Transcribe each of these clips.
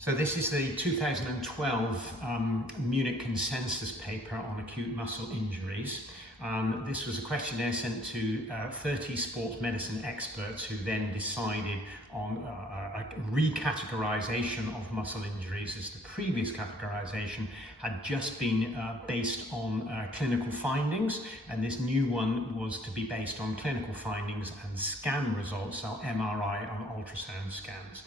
So this is the 2012 Munich consensus paper on acute muscle injuries. This was a questionnaire sent to 30 sports medicine experts who then decided on a recategorization of muscle injuries, as the previous categorization had just been based on clinical findings, and this new one was to be based on clinical findings and scan results, so MRI and ultrasound scans.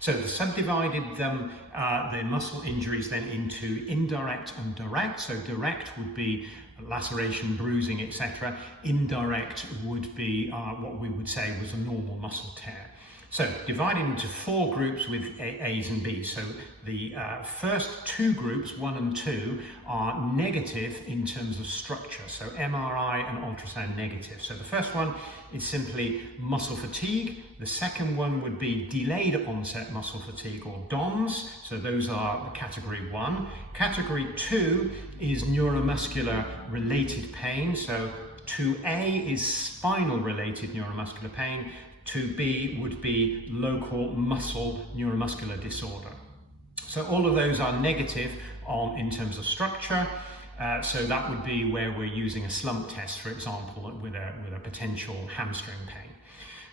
So they subdivided them, the muscle injuries then into indirect and direct. So direct would be laceration, bruising, etc. Indirect would be what we would say was a normal muscle tear. So divided into four groups with A's and B's. So the first two groups, 1 and 2, are negative in terms of structure. So MRI and ultrasound negative. So the first one is simply muscle fatigue. The second one would be delayed onset muscle fatigue, or DOMS. So those are category 1. Category 2 is neuromuscular related pain. So 2A is spinal related neuromuscular pain. 2B would be local muscle neuromuscular disorder. So all of those are negative in terms of structure. So that would be where we're using a slump test, for example, with a potential hamstring pain.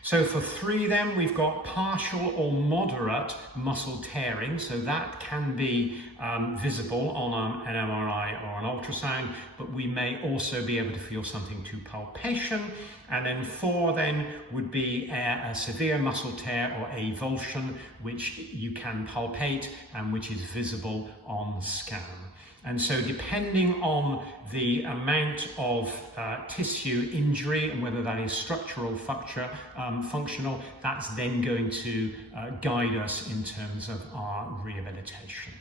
So for 3 then, we've got partial or moderate muscle tearing. So that can be visible on an MRI or an ultrasound, but we may also be able to feel something to palpation. And then 4 then would be a severe muscle tear or avulsion, which you can palpate and which is visible on scan. And so depending on the amount of tissue injury and whether that is structural, functional, that's then going to guide us in terms of our rehabilitation.